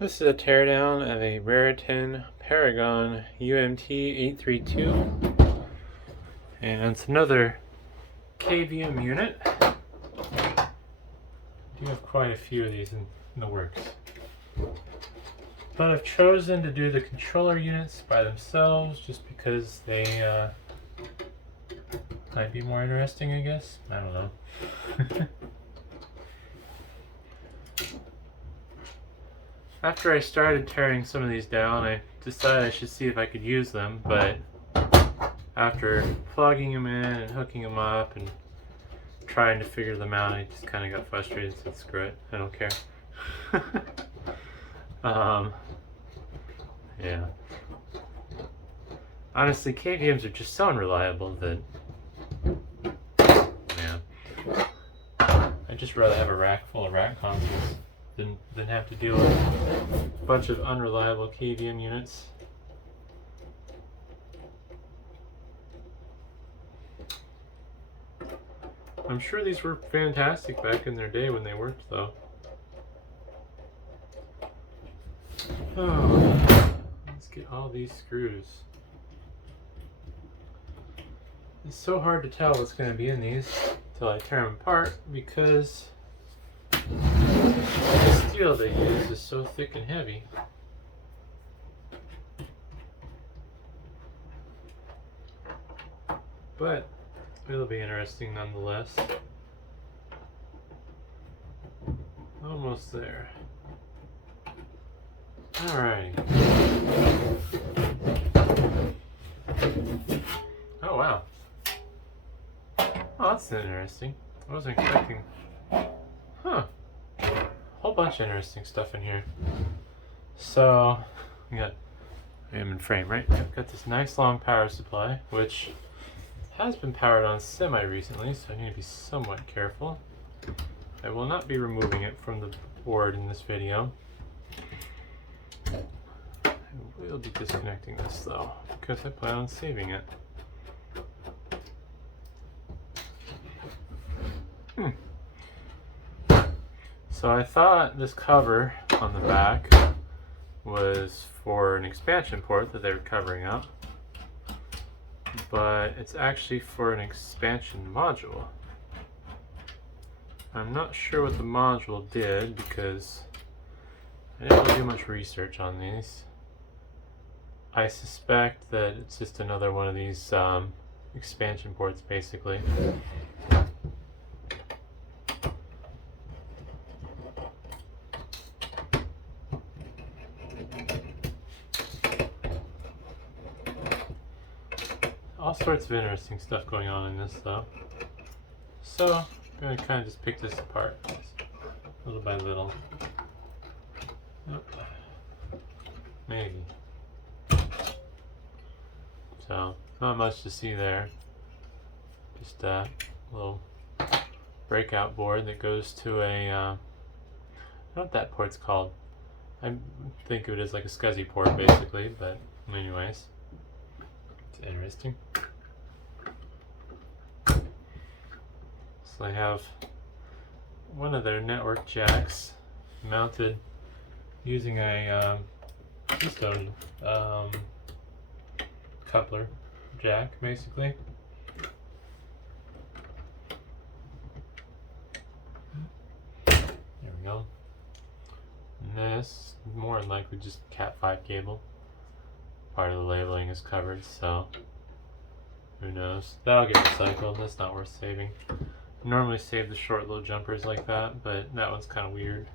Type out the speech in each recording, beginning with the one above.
This is a teardown of a Raritan Paragon UMT832, and it's another KVM unit. I do have quite a few of these in the works, but I've chosen to do the controller units by themselves just because they might be more interesting, I guess. I don't know. After I started tearing some of these down, I decided I should see if I could use them, but after plugging them in and hooking them up and trying to figure them out, I just kind of got frustrated and said, screw it, I don't care. Yeah. Honestly, KVMs are just so unreliable that, yeah. I'd just rather have a rack full of rack consoles than have to deal with a bunch of unreliable KVM units. I'm sure these were fantastic back in their day when they worked, though. Oh, let's get all these screws. It's so hard to tell what's going to be in these until I tear them apart because the steel they use is so thick and heavy. But it'll be interesting nonetheless. Almost there. Alright. Oh wow. Oh, that's interesting. I wasn't expecting. Huh. Whole bunch of interesting stuff in here. So, we got I am in frame, right? I've got this nice long power supply, which has been powered on semi-recently, so I need to be somewhat careful. I will not be removing it from the board in this video. I will be disconnecting this though, because I plan on saving it. So I thought this cover on the back was for an expansion port that they were covering up, but it's actually for an expansion module. I'm not sure what the module did because I didn't really do much research on these. I suspect that it's just another one of these expansion ports, basically. All sorts of interesting stuff going on in this though. So I'm going to kind of just pick this apart little by little. Maybe. So not much to see there. Just a little breakout board that goes to a, I don't know what that port's called. I think of it as like a SCSI port basically, but anyways. It's interesting. So I have one of their network jacks mounted using a keystone coupler jack, basically. There we go. And this, more than likely, just Cat5 cable. Part of the labeling is covered, so who knows. That'll get recycled. That's not worth saving. I normally save the short little jumpers like that, but that one's kind of weird.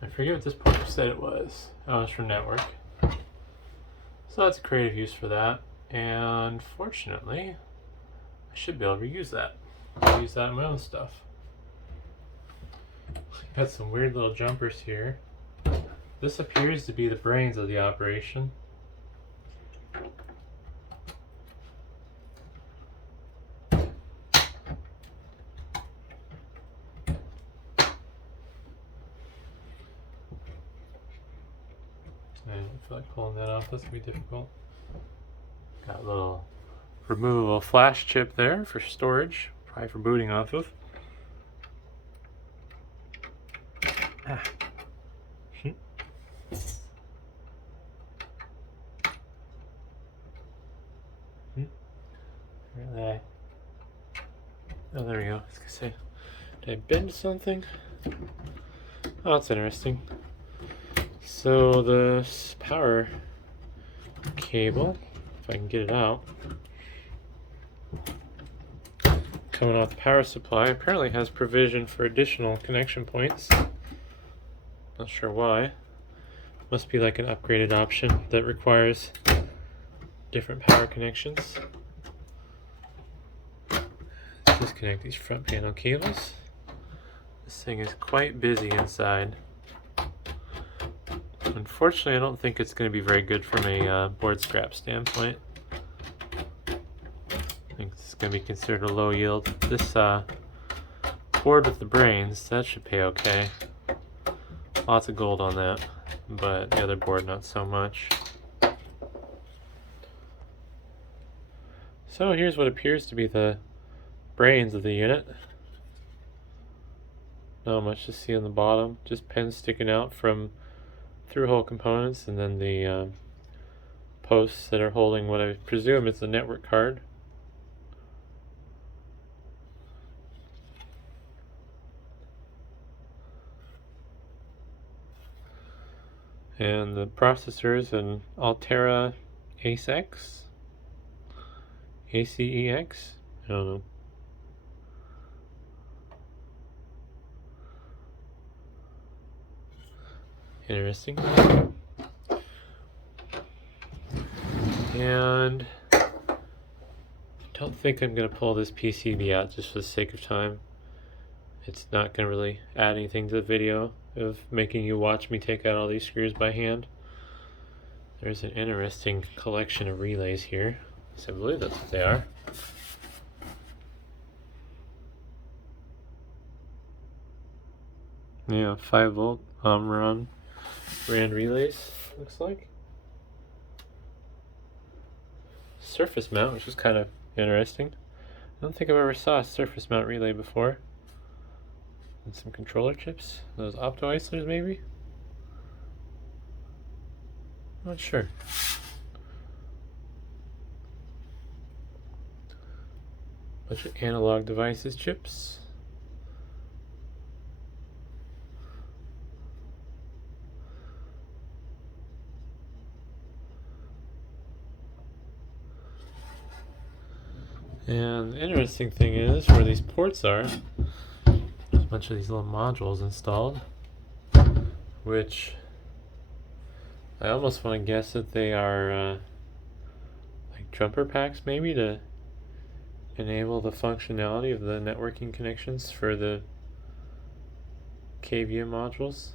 I forget what this port said it was. Oh, it's for network. So that's a creative use for that. And fortunately, I should be able to reuse that. I'll use that in my own stuff. Got some weird little jumpers here. This appears to be the brains of the operation. I don't feel like pulling that off, that's gonna be difficult. Got a little removable flash chip there for storage, probably for booting off of. Ah. Really? Oh, there we go. I was gonna say, did I bend something? Oh, that's interesting. So the power cable, if I can get it out, coming off the power supply, apparently has provision for additional connection points. Not sure why. Must be like an upgraded option that requires different power connections. Let's disconnect these front panel cables. This thing is quite busy inside. Unfortunately, I don't think it's going to be very good from a board scrap standpoint. I think it's going to be considered a low yield. This board with the brains, that should pay okay. Lots of gold on that, but the other board not so much. So here's what appears to be the brains of the unit. Not much to see on the bottom, just pins sticking out from through-hole components, and then the posts that are holding what I presume is the network card. And the processor is an Altera ACEX? ACEX? I don't know. Interesting. And I don't think I'm going to pull this PCB out just for the sake of time. It's not going to really add anything to the video of making you watch me take out all these screws by hand. There's an interesting collection of relays here. So I believe that's what they are. Yeah, 5-volt Omron brand relays, looks like. Surface mount, which is kind of interesting. I don't think I've ever saw a surface mount relay before. And some controller chips. Those opto isolers, maybe? Not sure. Bunch of analog devices chips. And the interesting thing is, where these ports are, there's a bunch of these little modules installed, which I almost want to guess that they are like jumper packs, maybe, to enable the functionality of the networking connections for the KVM modules.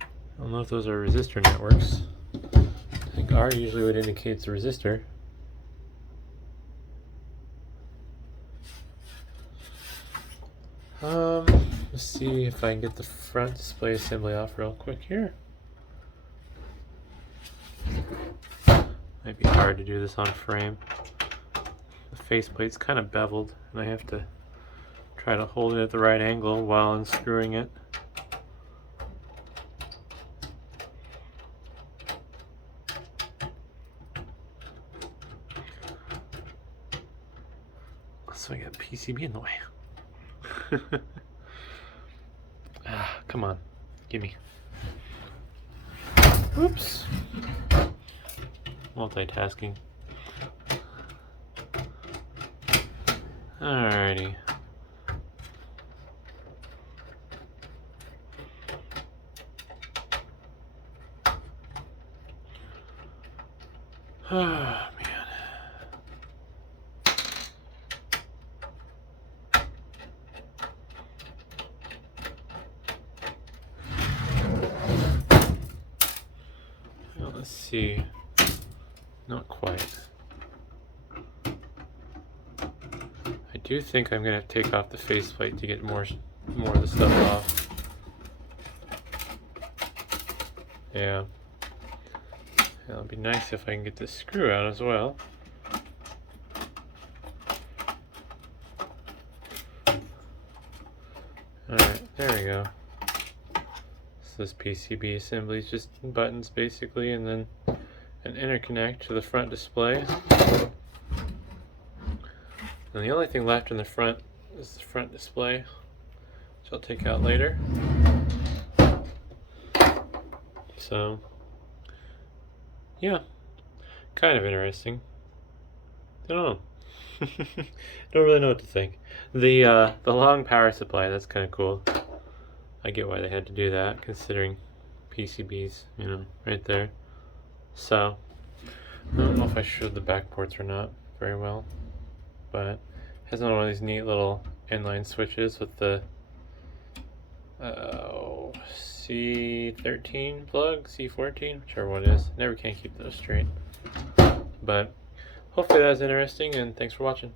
I don't know if those are resistor networks. I think R usually would indicate it's a resistor. Let's see if I can get the front display assembly off real quick here. Might be hard to do this on frame. The faceplate's kind of beveled, and I have to try to hold it at the right angle while unscrewing it. So I got PCB in the way. Come on, gimme. Oops. Multitasking. Alrighty. Oh, man. Well, let's see. Not quite. I do think I'm going to take off the faceplate to get more of the stuff off. Yeah. It'll be nice if I can get this screw out as well. Alright, there we go. So this PCB assembly is just buttons basically, and then an interconnect to the front display. And the only thing left in the front is the front display, which I'll take out later. So, yeah, kind of interesting. I don't know. Don't really know what to think. The long power supply, that's kind of cool. I get why they had to do that, considering PCBs, you know, right there. So, I don't know if I showed the back ports or not very well, but it has one of these neat little inline switches with the C13 plug, C14, whichever one it is. Never can keep those straight. But hopefully that was interesting, and thanks for watching.